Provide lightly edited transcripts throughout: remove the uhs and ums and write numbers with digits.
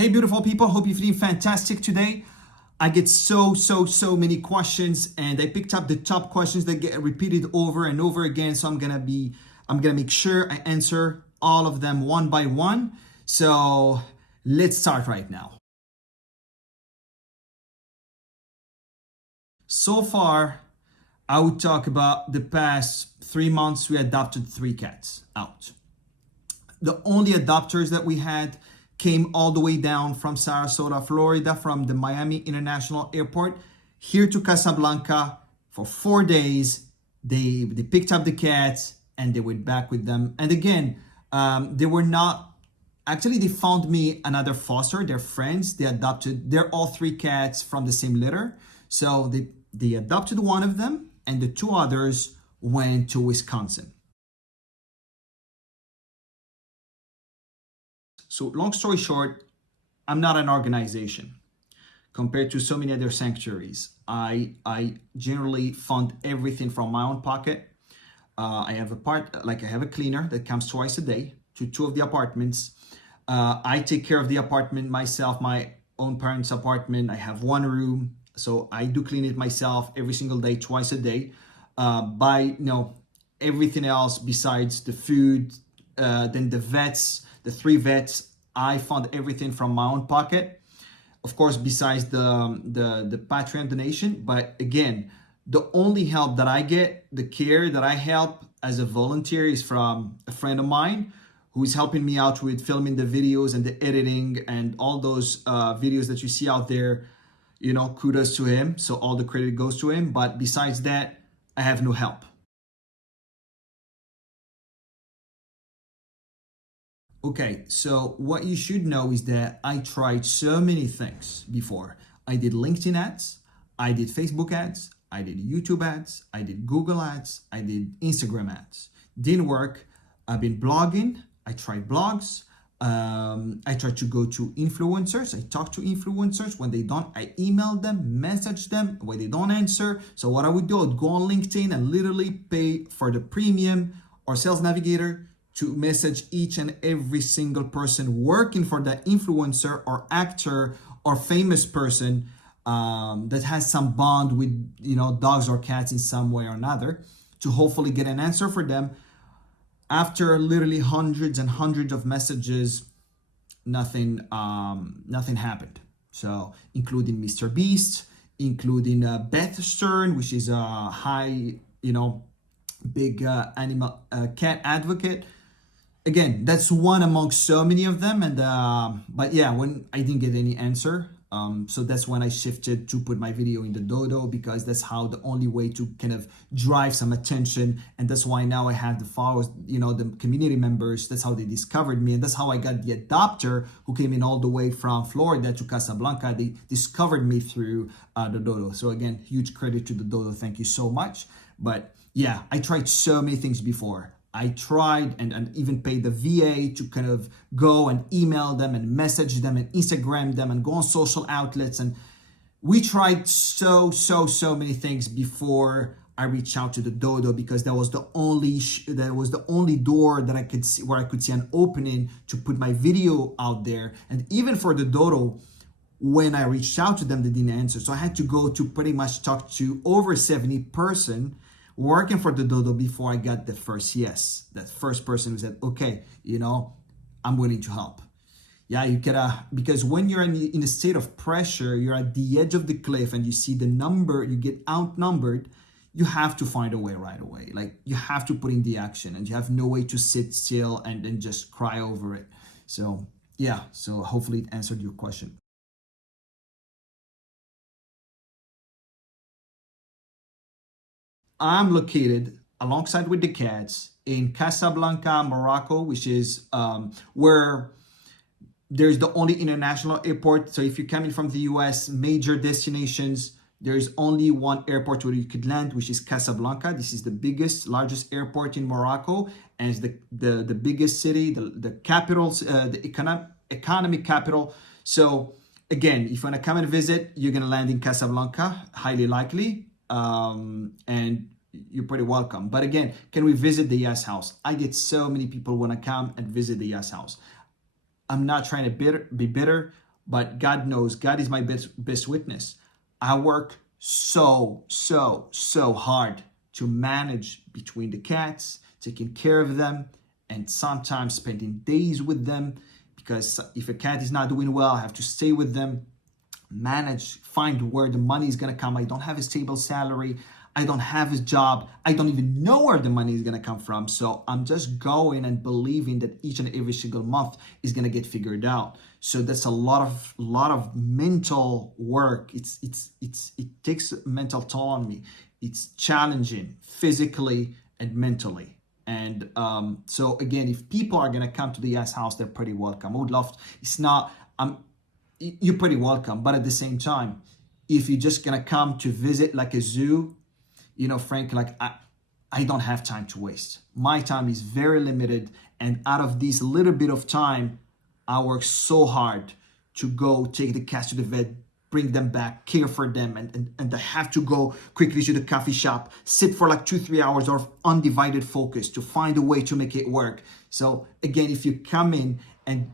Hey, beautiful people. Hope you're feeling fantastic today. I get so many questions, and I picked up the top questions that get repeated over and over again. So I'm gonna make sure I answer all of them one by one. So let's start right now. So far, I would talk about the past 3 months. We adopted 3 cats out. The only adopters that we had came all the way down from Sarasota, Florida, from the Miami International Airport here to Casablanca for 4 days. They picked up the cats and they went back with them. And again, they were not actually. They found me another foster. They're friends. They adopted. They're all 3 cats from the same litter. So they adopted one of them, and the 2 others went to Wisconsin. So long story short, I'm not an organization compared to so many other sanctuaries. I generally fund everything from my own pocket. I have I have a cleaner that comes twice a day to 2 of the apartments. I take care of the apartment myself, my own parents' apartment. I have 1 room, so I do clean it myself every single day, twice a day. Buy everything else besides the food, then the vets, the 3 vets. I fund everything from my own pocket, of course, besides the Patreon donation. But again, the only help that I get, the care that I help as a volunteer, is from a friend of mine who is helping me out with filming the videos and the editing and all those videos that you see out there. Kudos to him. So all the credit goes to him. But besides that, I have no help. Okay, so what you should know is that I tried so many things before. I did LinkedIn ads, I did Facebook ads, I did YouTube ads, I did Google ads, I did Instagram ads. Didn't work. I've been blogging, I tried blogs. I tried to go to influencers. I talk to influencers. When they don't, I email them, message them. When they don't answer, so what I would do, I would go on LinkedIn and literally pay for the premium or sales navigator to message each and every single person working for that influencer or actor or famous person that has some bond with dogs or cats in some way or another, to hopefully get an answer for them. After literally hundreds and hundreds of messages, nothing happened. So including Mr. Beast, including Beth Stern, which is a high big animal cat advocate. Again, that's one among so many of them. And but yeah, when I didn't get any answer, so that's when I shifted to put my video in the dodo, because that's how the only way to kind of drive some attention. And that's why now I have the followers, the community members. That's how they discovered me, and that's how I got the adopter who came in all the way from Florida to Casablanca. They discovered me through the dodo. So again, huge credit to the dodo. Thank you so much. But yeah, I tried so many things before. I tried and even paid the VA to kind of go and email them and message them and Instagram them and go on social outlets. And we tried so many things before I reached out to the dodo, because that was the only door that I could see, where I could see an opening to put my video out there. And even for the dodo, when I reached out to them, they didn't answer. So I had to go to pretty much talk to over 70 person working for the dodo before I got the first yes. That first person who said, okay, I'm willing to help. Yeah, you gotta, because when you're in a state of pressure, you're at the edge of the cliff and you see the number, you get outnumbered, you have to find a way right away. Like, you have to put in the action, and you have no way to sit still and then just cry over it. So yeah, so hopefully it answered your question. I'm located alongside with the cats in Casablanca, Morocco, which is where there's the only international airport. So if you're coming from the US, major destinations, there's only one airport where you could land, which is Casablanca. This is the largest airport in Morocco, and it's the biggest city, the capital, the economic capital. So again, if you want to come and visit, you're going to land in Casablanca, highly likely. And you're pretty welcome. But again, can we visit the Yass House? I get so many people want to come and visit the Yass House. I'm not trying to be bitter. but God knows, God is my best witness. I work so hard to manage between the cats, taking care of them, and sometimes spending days with them, because if a cat is not doing well, I have to stay with them, manage, find where the money is going to come. I don't have a stable salary. I don't have a job. I don't even know where the money is going to come from. So I'm just going and believing that each and every single month is going to get figured out. So that's a lot of mental work. It takes a mental toll on me. It's challenging physically and mentally. And so again, if people are going to come to the Yass House, they're pretty welcome. I would love to, it's not, you're pretty welcome. But at the same time, if you're just going to come to visit like a zoo, you know, Frank, like I don't have time to waste. My time is very limited. And out of this little bit of time, I work so hard to go take the cats to the vet, bring them back, care for them, and I have to go quickly to the coffee shop, sit for like 2-3 hours of undivided focus to find a way to make it work. So again, if you come in and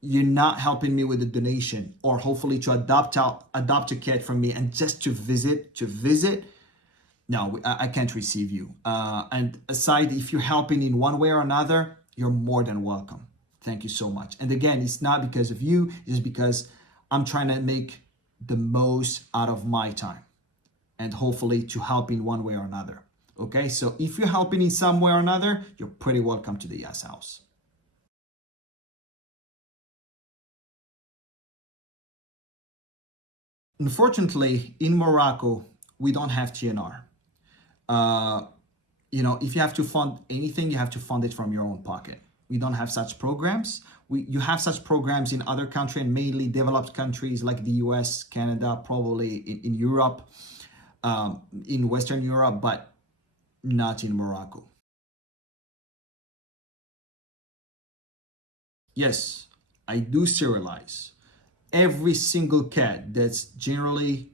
you're not helping me with a donation, or hopefully to adopt a cat from me and just to visit, no, I can't receive you. And aside, if you're helping in one way or another, you're more than welcome. Thank you so much. And again, it's not because of you, it's just because I'm trying to make the most out of my time and hopefully to help in one way or another. Okay, so if you're helping in some way or another, you're pretty welcome to the Yass House. Unfortunately, in Morocco, we don't have TNR. You know, if you have to fund anything, you have to fund it from your own pocket. We don't have such programs. You have such programs in other countries, mainly developed countries like the US, Canada, probably in Europe, in Western Europe, but not in Morocco. Yes, I do sterilize. Every single cat that's generally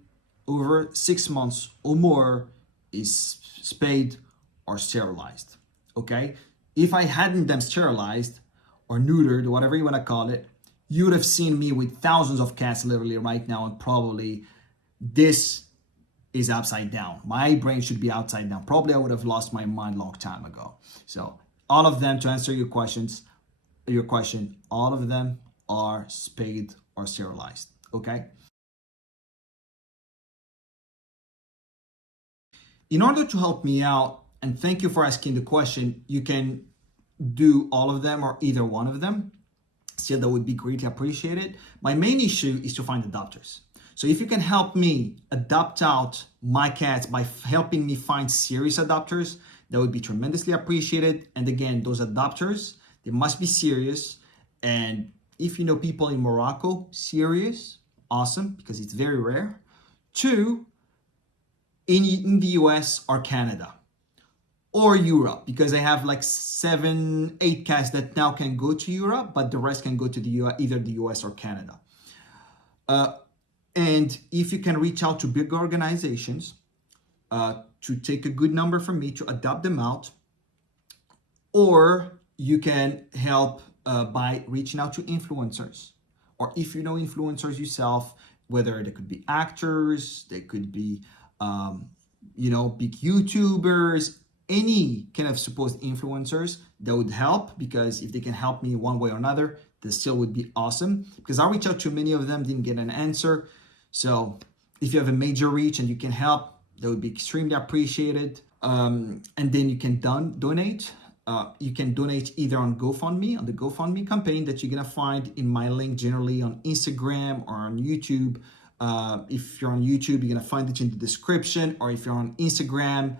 over 6 months or more is spayed or sterilized. Okay? If I hadn't them sterilized or neutered, whatever you want to call it, you would have seen me with thousands of cats literally right now, and probably this is upside down. My brain should be upside down. Probably I would have lost my mind long time ago. So all of them, to answer your question, all of them are spayed or sterilized. Okay? In order to help me out, and thank you for asking the question, you can do all of them or either one of them. Still, that would be greatly appreciated. My main issue is to find adopters. So if you can help me adopt out my cats by helping me find serious adopters, that would be tremendously appreciated. And again, those adopters, they must be serious. And if you know people in Morocco, serious, awesome, because it's very rare. 2, in the US or Canada or Europe, because I have like 7-8 cats that now can go to Europe, but the rest can go to the US, either the US or Canada. And if you can reach out to big organizations to take a good number from me to adopt them out, or you can help by reaching out to influencers, or if you know influencers yourself, whether they could be actors, they could be big YouTubers, any kind of supposed influencers, that would help, because if they can help me one way or another, this still would be awesome, because I reached out to many of them, didn't get an answer. So if you have a major reach and you can help, that would be extremely appreciated. And then you can donate. You can donate either on GoFundMe, on the GoFundMe campaign that you're gonna find in my link, generally on Instagram or on YouTube. If you're on YouTube, you're gonna find it in the description, or if you're on Instagram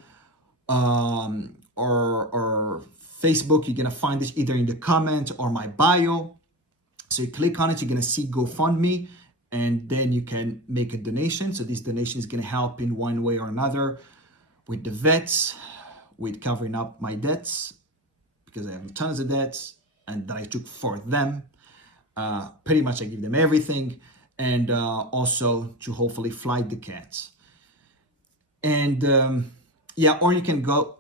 or Facebook, you're gonna find it either in the comment or my bio. So you click on it, you're gonna see GoFundMe, and then you can make a donation. So this donation is gonna help in one way or another with the vets, with covering up my debts, because I have tons of debts and that I took for them. Pretty much I give them everything, and also to hopefully fly the cats. And or you can go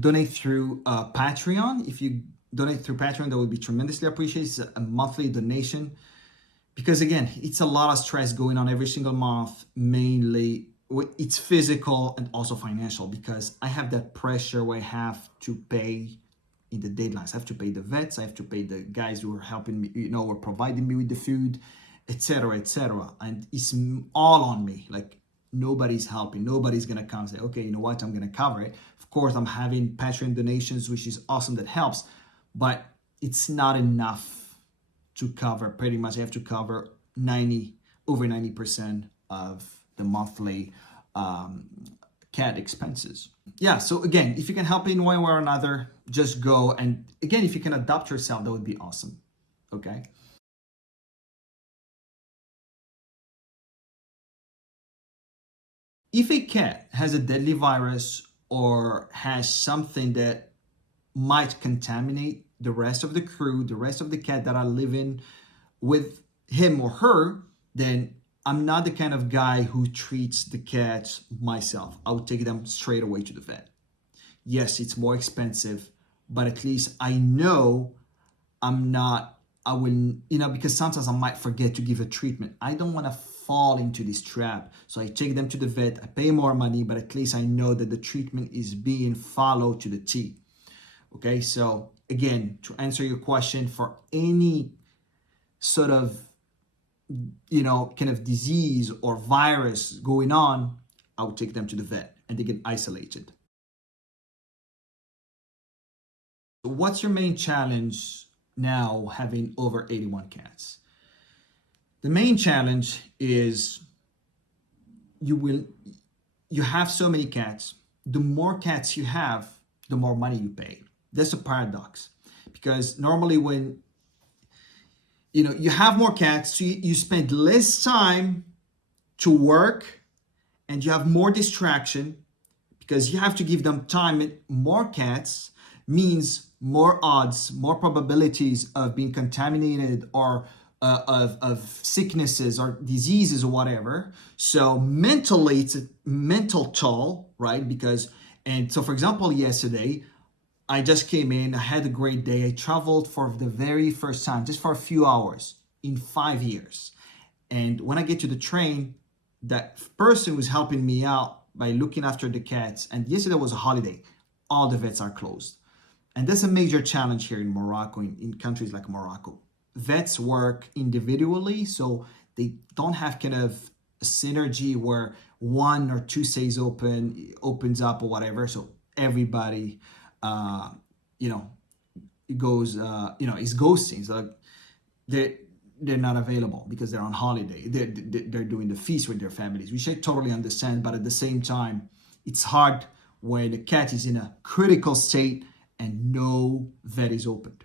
donate through Patreon. If you donate through Patreon, that would be tremendously appreciated. It's a monthly donation. because again, it's a lot of stress going on every single month. Mainly it's physical and also financial, because I have that pressure where I have to pay in the deadlines. I have to pay the vets, I have to pay the guys who are helping me, were providing me with the food, etc., etc. And it's all on me. Like, nobody's helping, nobody's gonna come say, okay, you know what, I'm gonna cover it. Of course, I'm having Patreon donations, which is awesome, that helps, but it's not enough to cover. Pretty much I have to cover over 90% of the monthly cat expenses. Yeah, so again, if you can help in one way or another, just go. And again, if you can adopt yourself, that would be awesome. Okay. If a cat has a deadly virus or has something that might contaminate the rest of the crew, the rest of the cat that are living with him or her, then I'm not the kind of guy who treats the cats myself. I would take them straight away to the vet. Yes, it's more expensive, but at least I know I will, because sometimes I might forget to give a treatment. I don't want to fall into this trap. So I take them to the vet, I pay more money, but at least I know that the treatment is being followed to the T. Okay, so again, to answer your question, for any sort of, kind of disease or virus going on, I would take them to the vet and they get isolated. What's your main challenge now having over 81 cats? The main challenge is you have so many cats. The more cats you have, the more money you pay. That's a paradox, because normally when you have more cats, so you spend less time to work and you have more distraction because you have to give them time. More cats means more odds, more probabilities of being contaminated or of sicknesses or diseases or whatever. So mentally, it's a mental toll, right? And so for example, yesterday, I just came in, I had a great day. I traveled for the very first time, just for a few hours in 5 years. And when I get to the train, that person was helping me out by looking after the cats. And yesterday was a holiday. All the vets are closed. And that's a major challenge here in Morocco, in countries like Morocco. Vets work individually, so they don't have kind of a synergy where one or two stays opens up or whatever. So everybody, goes, is ghosting. So they're not available because they're on holiday. They're doing the feast with their families, which I totally understand. But at the same time, it's hard when the cat is in a critical state and no vet is opened.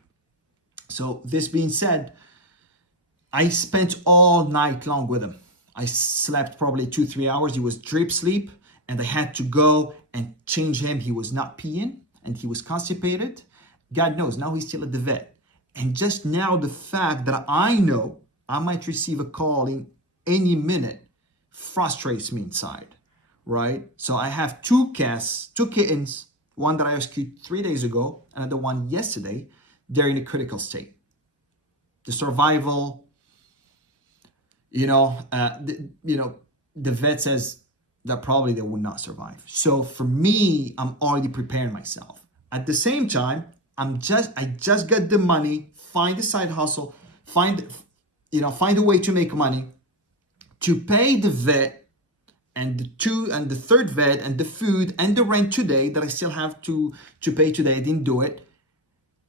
So this being said, I spent all night long with him. I slept probably 2-3 hours. He was drip sleep, and I had to go and change him. He was not peeing and he was constipated. God knows, now he's still at the vet. And just now, the fact that I know I might receive a call in any minute frustrates me inside, right? So I have two kittens, one that I rescued 3 days ago, another one yesterday. They're in a critical state. The survival, the vet says that probably they will not survive. So for me, I'm already preparing myself. At the same time, I just got the money, find a side hustle, find a way to make money to pay the vet and the third vet and the food and the rent today that I still have to pay today. I didn't do it.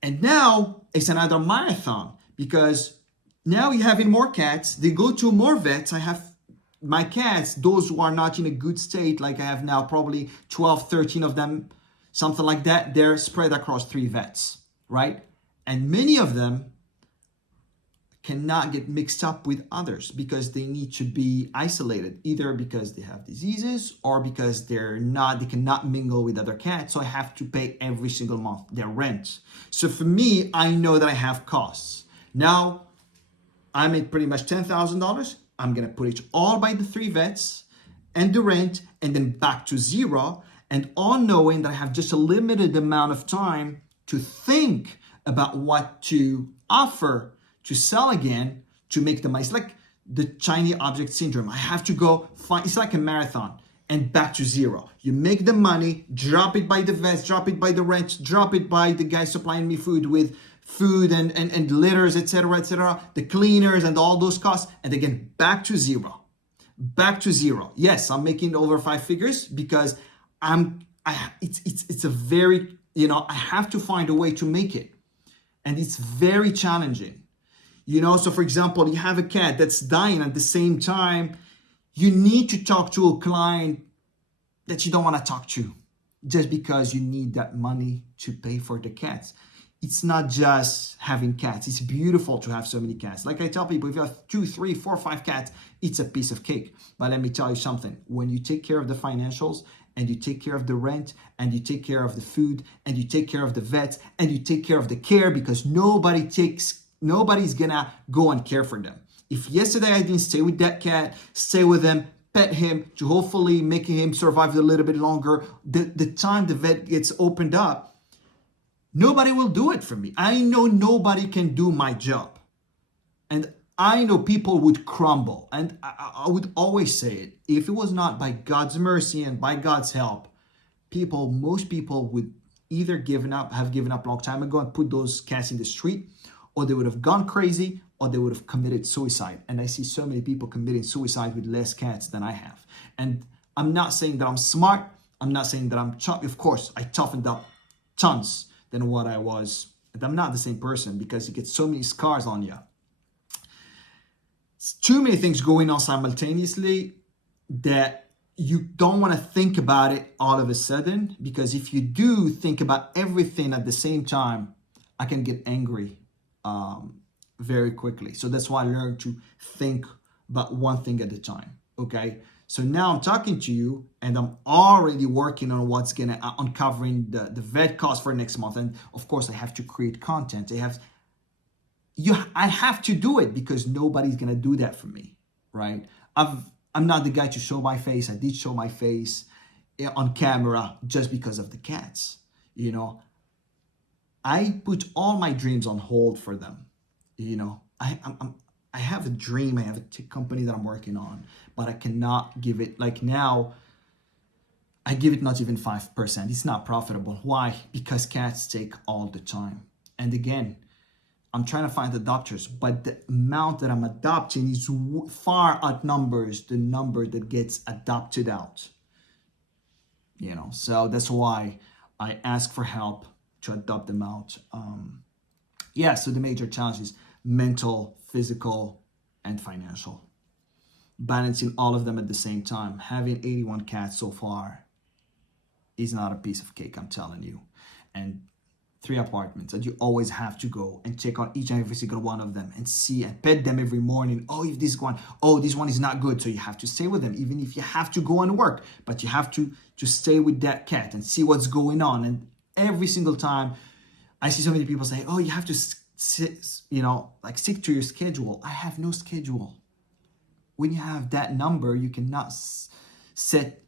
And now it's another marathon, because now you're having more cats. They go to more vets. I have my cats, those who are not in a good state, like I have now probably 12, 13 of them, something like that. They're spread across 3 vets, right? And many of them cannot get mixed up with others because they need to be isolated, either because they have diseases or because they cannot mingle with other cats. So I have to pay every single month their rent. So for me, I know that I have costs. Now I made pretty much $10,000. I'm gonna put it all by the 3 vets and the rent, and then back to zero, and all knowing that I have just a limited amount of time to think about what to offer to sell again, to make the money. It's like the shiny object syndrome. I have to go find, it's like a marathon and back to zero. You make the money, drop it by the vets, drop it by the rent, drop it by the guy supplying me food with food and litters, etc., the cleaners and all those costs, and again, back to zero. Back to zero. Yes, I'm making over 5 figures because it's a very, I have to find a way to make it. And it's very challenging. So for example, you have a cat that's dying at the same time. You need to talk to a client that you don't want to talk to just because you need that money to pay for the cats. It's not just having cats. It's beautiful to have so many cats. Like I tell people, if you have 2, 3, 4, 5 cats, it's a piece of cake. But let me tell you something. When you take care of the financials and you take care of the rent and you take care of the food and you take care of the vets and you take care of the care, because nobody's gonna go and care for them. If yesterday I didn't stay with that cat, stay with him, pet him to hopefully making him survive a little bit longer, the time the vet gets opened up, nobody will do it for me. I know nobody can do my job. And I know people would crumble. And I would always say it. If it was not by God's mercy and by God's help, most people would either have given up a long time ago and put those cats in the street, or they would have gone crazy, or they would have committed suicide. And I see so many people committing suicide with less cats than I have. And I'm not saying that I'm smart. I'm not saying that of course, I toughened up tons than what I was. And I'm not the same person because you get so many scars on you. It's too many things going on simultaneously that you don't want to think about it all of a sudden, because if you do think about everything at the same time, I can get angry very quickly. So that's why I learned to think about one thing at a time. Okay. So now I'm talking to you and I'm already working on what's going to uncovering the vet cost for next month. And of course I have to create content. I have to do it because nobody's going to do that for me. Right. I'm not the guy to show my face. I did show my face on camera just because of the cats. I put all my dreams on hold for them. I have a dream. I have a tech company that I'm working on, but I cannot give it, like now, I give it not even 5%. It's not profitable. Why? Because cats take all the time. And again, I'm trying to find adopters, but the amount that I'm adopting is far outnumbers the number that gets adopted out. So that's why I ask for help to adopt them out. So the major challenge is mental, physical, and financial. Balancing all of them at the same time. Having 81 cats so far is not a piece of cake, I'm telling you. And 3 apartments that you always have to go and check on each and every single one of them and see and pet them every morning. This one is not good. So you have to stay with them, even if you have to go and work, but you have to stay with that cat and see what's going on. And every single time I see so many people say, you have to stick to your schedule. I have no schedule. When you have that number, you cannot set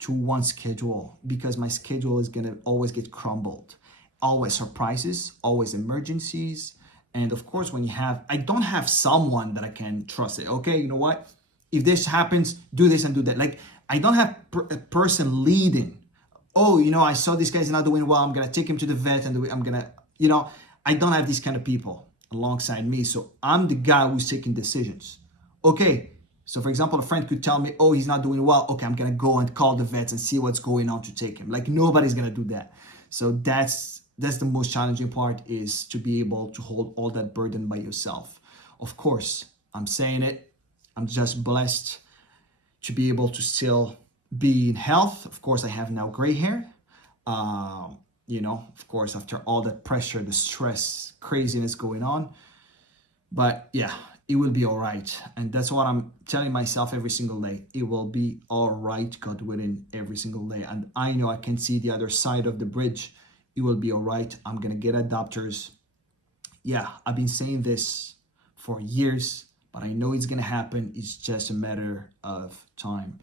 to one schedule, because my schedule is going to always get crumbled. Always surprises, always emergencies. And of course, I don't have someone that I can trust. Okay, you know what? If this happens, do this and do that. Like, I don't have a person leading. I saw this guy's not doing well. I'm going to take him to the vet and I'm going to, I don't have these kind of people alongside me. So I'm the guy who's taking decisions. Okay. So for example, a friend could tell me, he's not doing well. Okay, I'm going to go and call the vets and see what's going on to take him. Like, nobody's going to do that. So that's the most challenging part, is to be able to hold all that burden by yourself. Of course, I'm saying it. I'm just blessed to be able to still be in health. Of course, I have now gray hair. Of course, after all that pressure, the stress, craziness going on. But yeah, it will be all right. And that's what I'm telling myself every single day. It will be all right, God willing, every single day. And I know I can see the other side of the bridge. It will be all right. I'm going to get adopters. Yeah, I've been saying this for years, but I know it's going to happen. It's just a matter of time.